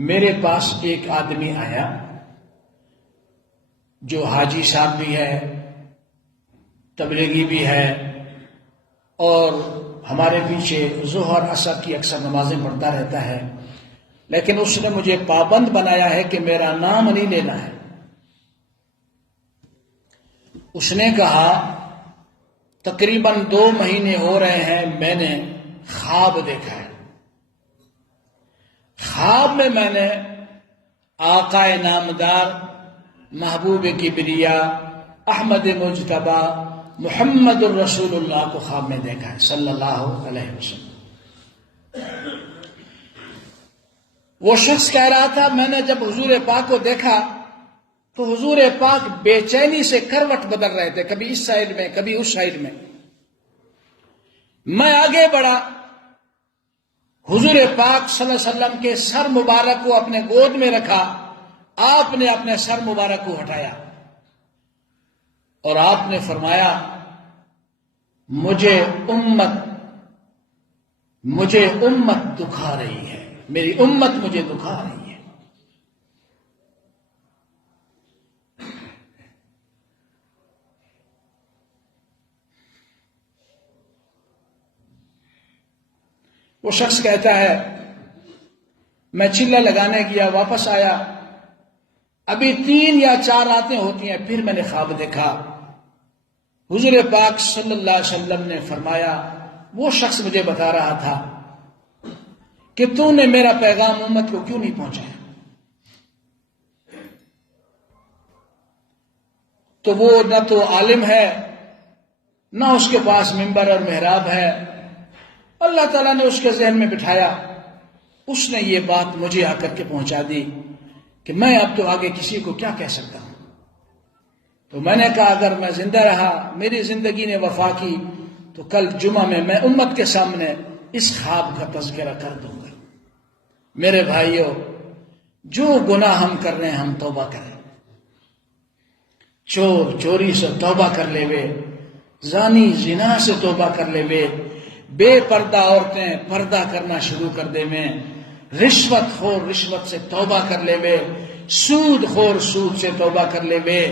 میرے پاس ایک آدمی آیا جو حاجی صاحب بھی ہے، تبلیغی بھی ہے، اور ہمارے پیچھے ظہر عصر کی اکثر نمازیں پڑھتا رہتا ہے، لیکن اس نے مجھے پابند بنایا ہے کہ میرا نام نہیں لینا ہے۔ اس نے کہا تقریباً 2 مہینے ہو رہے ہیں میں نے خواب دیکھا ہے، خواب میں نے آقا نامدار محبوب کبریا احمد مجتبی محمد الرسول اللہ کو خواب میں دیکھا ہے صلی اللہ علیہ وسلم۔ وہ شخص کہہ رہا تھا میں نے جب حضور پاک کو دیکھا تو حضور پاک بے چینی سے کروٹ بدل رہے تھے، کبھی اس سائیڈ میں کبھی اس سائیڈ میں۔ میں آگے بڑھا، حضور پاک صلی اللہ علیہ وسلم کے سر مبارک کو اپنے گود میں رکھا، آپ نے اپنے سر مبارک کو ہٹایا اور آپ نے فرمایا مجھے امت دکھا رہی ہے، میری امت مجھے دکھا رہی ہے۔ وہ شخص کہتا ہے میں چلہ لگانے گیا، واپس آیا، ابھی 3 یا 4 راتیں ہوتی ہیں، پھر میں نے خواب دیکھا، حضور پاک صلی اللہ علیہ وسلم نے فرمایا وہ شخص مجھے بتا رہا تھا کہ تو نے میرا پیغام امت کو کیوں نہیں پہنچایا؟ تو وہ نہ تو عالم ہے، نہ اس کے پاس منبر اور محراب ہے، اللہ تعالیٰ نے اس کے ذہن میں بٹھایا، اس نے یہ بات مجھے آ کر کے پہنچا دی کہ میں اب تو آگے کسی کو کیا کہہ سکتا ہوں۔ تو میں نے کہا اگر میں زندہ رہا، میری زندگی نے وفا کی، تو کل جمعہ میں امت کے سامنے اس خواب کا تذکرہ کر دوں گا۔ میرے بھائیوں، جو گناہ ہم کر رہے ہیں ہم توبہ کریں۔ چور چوری سے توبہ کر لے وے، زانی زنا سے توبہ کر لے وے، بے پردہ عورتیں پردہ کرنا شروع کر دے میں، رشوت خور رشوت سے توبہ کر لے وے، سود خور سود سے توبہ کر لے وے۔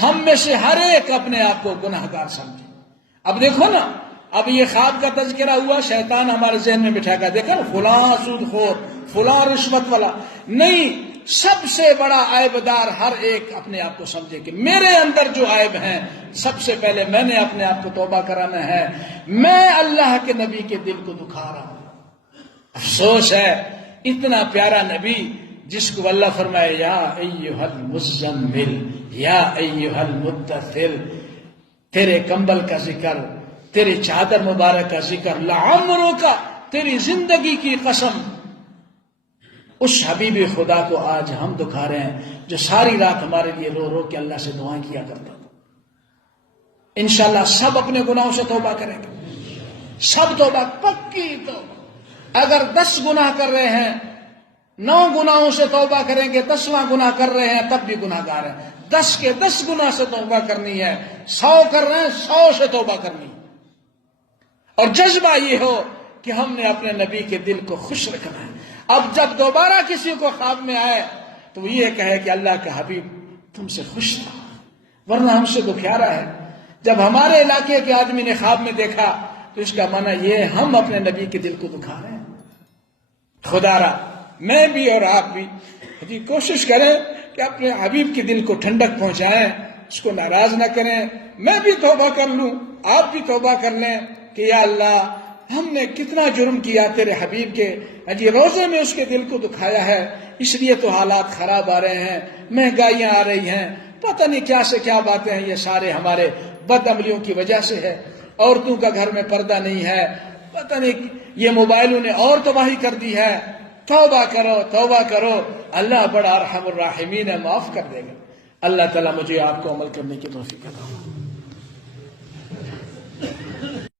ہم میں سے ہر ایک اپنے آپ کو گناہگار سمجھے۔ اب دیکھو نا، اب یہ خواب کا تذکرہ ہوا، شیطان ہمارے ذہن میں بٹھا کر دیکھا نا فلاں سود خور، فلاں رشوت والا، نہیں، سب سے بڑا عیب دار ہر ایک اپنے آپ کو سمجھے کہ میرے اندر جو عیب ہیں سب سے پہلے میں نے اپنے آپ کو توبہ کرانا ہے، میں اللہ کے نبی کے دل کو دکھا رہا ہوں۔ افسوس ہے اتنا پیارا نبی جس کو اللہ فرمائے یا ایھا المزمل یا ایھا المدثر، تیرے کمبل کا ذکر، تیرے چادر مبارک کا ذکر، لعمرو کا، تیری زندگی کی قسم، اس حبیب خدا کو آج ہم دکھا رہے ہیں جو ساری رات ہمارے لیے رو رو کے اللہ سے دعائیں کیا کرتا تھا۔ انشاءاللہ سب اپنے گناہوں سے توبہ کریں گے، سب توبہ، پکی توبہ۔ اگر 10 گناہ کر رہے ہیں، 9 گناہوں سے توبہ کریں گے، 10واں گناہ کر رہے ہیں تب بھی گناہ گار ہیں، 10 کے 10 گناہ سے توبہ کرنی ہے، 100 کر رہے ہیں 100 سے توبہ کرنی ہے، اور جذبہ یہ ہو کہ ہم نے اپنے نبی کے دل کو خوش رکھنا ہے۔ اب جب دوبارہ کسی کو خواب میں آئے تو وہ یہ کہے کہ اللہ کا حبیب تم سے خوش تھا، ورنہ ہم سے دکھیارا ہے۔ جب ہمارے علاقے کے آدمی نے خواب میں دیکھا تو اس کا معنی یہ ہم اپنے نبی کے دل کو دکھا رہے ہیں۔ خدا را میں بھی اور آپ بھی کوشش کریں کہ اپنے حبیب کے دل کو ٹھنڈک پہنچائیں، اس کو ناراض نہ کریں۔ میں بھی توبہ کر لوں، آپ بھی توبہ کر لیں کہ یا اللہ ہم نے کتنا جرم کیا تیرے حبیب کے روزے میں اس کے دل کو دکھایا ہے، اس لیے تو حالات خراب آ رہے ہیں، مہنگائیاں آ رہی ہیں، پتہ نہیں کیا سے کیا باتیں ہیں، یہ سارے ہمارے بد عملیوں کی وجہ سے ہے۔ عورتوں کا گھر میں پردہ نہیں ہے، پتہ نہیں یہ موبائلوں نے اور تباہی کر دی ہے۔ توبہ کرو، توبہ کرو، اللہ بڑا ارحم الراحمین ہے، معاف کر دے گا۔ اللہ تعالیٰ مجھے آپ کو عمل کرنے کی توفیق عطا فرمائے۔